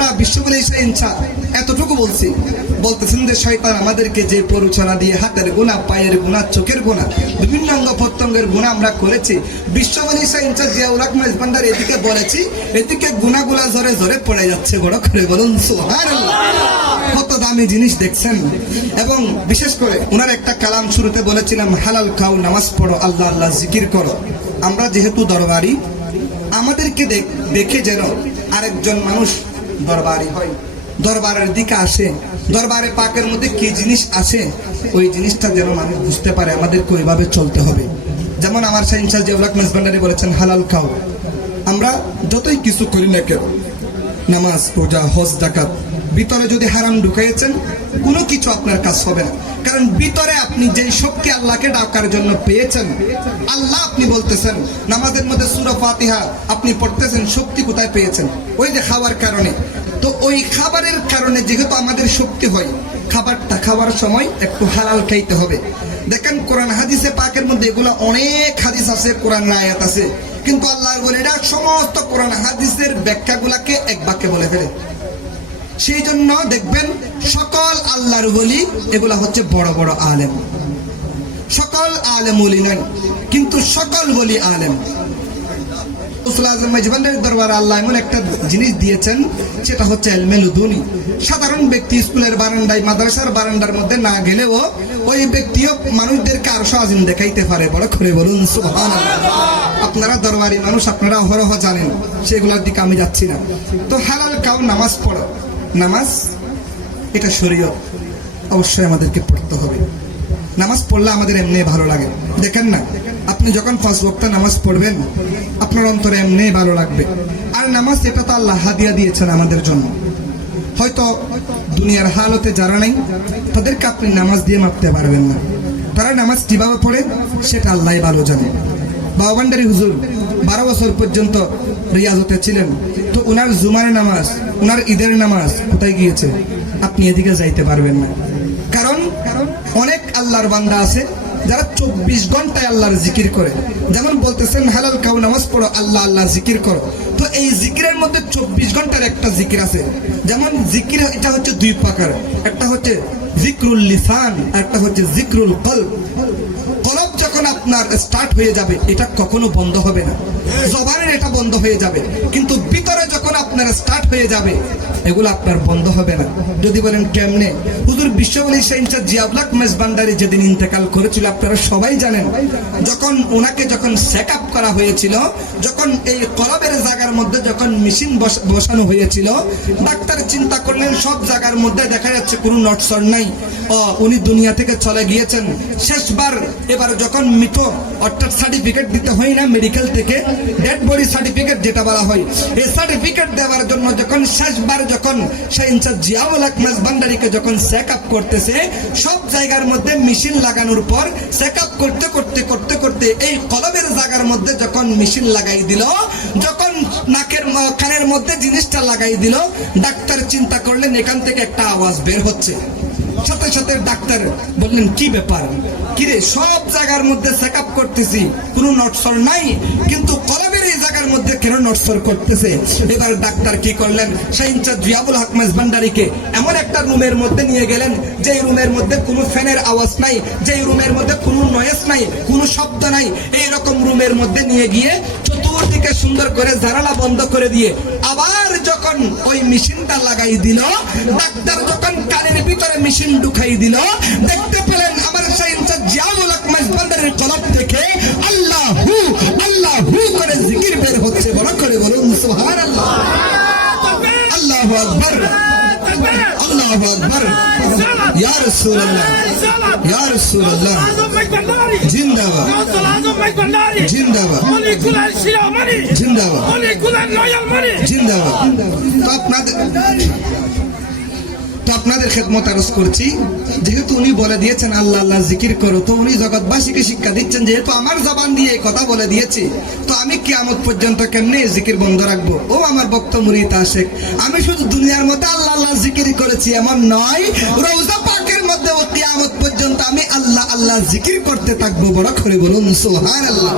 আমরা বিশ্ববলি ইনসা এতটুকু বলছি। বলতেছেন যে শয়তান আমাদেরকে যে পরিচালনা দিয়ে হাতের গুণা পায়ের গুণা চোখের গুণা বিভিন্ন অঙ্গ প্রত্যঙ্গের গুণা আমরা করেছি। বিশ্ববলি ইনসা জিয়াউল আহমেদ ভান্ডার এদিকে বলেছি, এদিকে গুণাগুলা ঝরে ঝরে পড়ে যাচ্ছে, বড় করে বলুন, সুবহানাল্লাহ। কত দামি জিনিস দেখছেন। এবং বিশেষ করে ওনার একটা কালাম শুরুতে বলেছিলাম, হালাল খাও, নামাজ পড়ো, আল্লাহ আল্লাহ জিকির করো। আমরা যেহেতু দরবারি, আমাদেরকে দেখে যেন আরেকজন মানুষ দরবারি হয়। দরবারের দিকে আসে। দরবারে পাকের মধ্যে কি জিনিস আছে? ওই জিনিসটা যেন মানুষ বুঝতে পারে আমাদেরকে ওইভাবে চলতে হবে। যেমন আমার শাহ ইনচার্জ জিয়াউল মেজবান্ডারি বলেছেন, হালাল খাও। আমরা যতই কিছু করি না কেন, নামাজ, রোজা, হজ ডাকাত ভিতরে যদি হারাম ঢুকাইছেন কোনো কিছু আপনার কাজ হবে না। কারণ ভিতরে আপনি যে শক্তি আল্লাহকে ডাকার জন্য পেয়েছেন, আল্লাহ আপনি বলতেছেন, নামাজের মধ্যে সুরা ফাতিহা আপনি পড়তেছেন, শক্তি কোথায় পেয়েছেন? ওই যে খাওয়ার কারণে। তো ওই খাবারের কারণে যেহেতু আমাদের শক্তি হয়, খাবারটা খাওয়ার সময় একটু হালাল খাইতে হবে। দেখেন কোরআন হাদিসে পাকের মধ্যে এগুলো অনেক হাদিস আছে, কোরআন আয়াত আছে। কিন্তু আল্লাহ বলে এটা সমস্ত কোরআন হাদিসের ব্যাখ্যাগুলাকে এক বাক্যে বলে ফেলে। সেই জন্য দেখবেন সকল আল্লাহর বলি এগুলা হচ্ছে বড় বড় আলেম। সকল আলেম বলি নয়, কিন্তু সকল বলি আলেম। দরবার আল্লাহ এমন একটা জিনিস দিয়েছেন, সেটা হচ্ছে সাধারণ ব্যক্তি স্কুলের বারান্দায়, মাদ্রাসার বারান্দার মধ্যে না গেলেও ওই ব্যক্তিও মানুষদেরকে দেখাইতে পারে। বড় বলুন আপনারা দরবারি মানুষ, আপনারা অহরহ জানেন, সেগুলোর দিকে আমি যাচ্ছি না। তো হালাল কাউ নামাজ পড়ো। নামাজ, এটা শরীয়ত। অবশ্যই আমাদেরকে পড়তে হবে। নামাজ পড়লে আমাদের এমনি ভালো লাগে। দেখেন না, আপনি যখন পাঁচ বক্তা নামাজ পড়বেন, আপনার অন্তরে এমনি ভালো লাগবে। আর নামাজ এটা তো আল্লাহ হাদিয়া দিয়েছেন আমাদের জন্য। হয়তো দুনিয়ার হালতে যারা নেই, তাদেরকে আপনি নামাজ দিয়ে মাপতে পারবেন না। তারা নামাজ কীভাবে পড়ে, সেটা আল্লাহ ভালো জানে। বাবান্ডারি হুজুর বারো বছর পর্যন্ত রিয়াজতে ছিলেন। তো ওনার জুমার নামাজ ওনার ঈদের নামাজ কোথায় গিয়েছে? আপনি এদিকে যাইতে পারবেন না। কারণ অনেক আল্লাহর বান্দা আছে, যারা চব্বিশ ঘন্টায় আল্লাহর জিকির করে। যেমন বলতেছেন, হালাল কাউ নামাজ পড়ো, আল্লাহ আল্লাহ জিকির করো। তো এই জিকিরের মধ্যে চব্বিশ ঘণ্টার একটা জিকির আছে। যেমন জিকির, এটা হচ্ছে দুই প্রকার। একটা হচ্ছে জিক্রুল লিসান, আর একটা হচ্ছে জিক্রুল কলব। কলব যখন আপনার স্টার্ট হয়ে যাবে, এটা কখনো বন্ধ হবে না। জবানের এটা বন্ধ হয়ে যাবে। কিন্তু ভিতরে যখন আপনার স্টার্ট হয়ে যাবে, এগুলো আপনার বন্ধ হবে না। যদি বলেন কেমনে? হুজুর বিশ্ববলী সেইনচা জিয়াবলাক মেজ ভান্ডারি যেদিন ইন্তেকাল করেছিল, আপনারা সবাই জানেন, যখন ওনাকে যখন চেক আপ করা হয়েছিল, যখন এই কলবের জায়গার মধ্যে যখন মেশিন বসানো হয়েছিল, ডাক্তার চিন্তা করলেন, সব জায়গার মধ্যে দেখা যাচ্ছে কোনো নটসর নাই। উনি দুনিয়া থেকে চলে গিয়েছেন। শেষবার, এবার যখন মৃত অর্থাৎ সার্টিফিকেট দিতে হয় না মেডিকেল থেকে। ডেড বডি সার্টিফিকেট যেটা বলা হয়। এই সার্টিফিকেট দেওয়ার জন্য যখন শেষবার যখন সেই ইনচার্জ জিয়াউল আহমেদ ভান্ডারিকে যখন চেক আপ করতেছে, সব জায়গার মধ্যে মেশিন লাগানোর পর চেক আপ করতে করতে করতে করতে এই কলমের জায়গার মধ্যে যখন মেশিন লাগাই দিল, যখন নাকের কানের মধ্যে জিনিসটা লাগাই দিল, ডাক্তার চিন্তা করলেন, এখান থেকে একটা আওয়াজ বের হচ্ছে। সাথে সাথে ডাক্তার বললেন, কি ব্যাপার? কিরে সব জায়গার মধ্যে চেক আপ করতেছি, কোনো নটসর নাই, কিন্তু কলমের এই জায়গার মধ্যে কেন নটসর করতেছে? এবার ডাক্তার কি করলেন? সেই ইনচার্জ জিয়াবুল হক মেজবান্ডারিকে এমন একটা রুমের মধ্যে নিয়ে গেলেন যে রুমের মধ্যে কোনো ফ্যানের আওয়াজ নাই যে রুমের মধ্যে কোনো নয়েস নাই, কোনো শব্দ নাই এই রকম রুমের মধ্যে নিয়ে গিয়ে চতুর্দিকে সুন্দর করে জানালা বন্ধ করে দিয়ে যখন ওই মেশিনটা লাগাই দিল, ডাক্তার যখন কানের ভিতরে মেশিন ঢুকাই দিল, দেখতে পেলেন আমার সেই জিয়াউল আকমাস বান্দারের কলব থেকে আল্লাহ হু আল্লাহ হু করে জিকির বের হচ্ছে, বড় করে বলুন, সুবহানাল্লাহ। আল্লাহু আকবার। আল্লাহু আকবার ইয়া রাসূলুল্লাহ ইয়া রাসূলুল্লাহ জিন্দাবাদ জিন্দাবাদ জিন্দাবাদ জিন্দাবাদ তো আপনাদের তো আপনাদের খেদমত আরজ করছি। যেহেতু উনি বলে দিয়েছেন, আল্লাহ আল্লাহ, জিকির করো। তো উনি জগৎবাসীকে শিক্ষা দিচ্ছেন, যেহেতু আমার জবান দিয়ে এই কথা বলে দিয়েছি, তো আমি কিয়ামত পর্যন্ত কেমনে জিকির বন্ধ রাখব? ও আমার বক্ত মুরিত আশেক আমি শুধু দুনিয়ার মধ্যে আল্লাহ আল্লাহ জিকির করেছি, এমন নয়, রোজা পাকের মধ্যে ও কিয়ামত পর্যন্ত আমি আল্লাহ আল্লাহ জিকির করতে থাকব। বড় করে বলুন সোহান আল্লাহ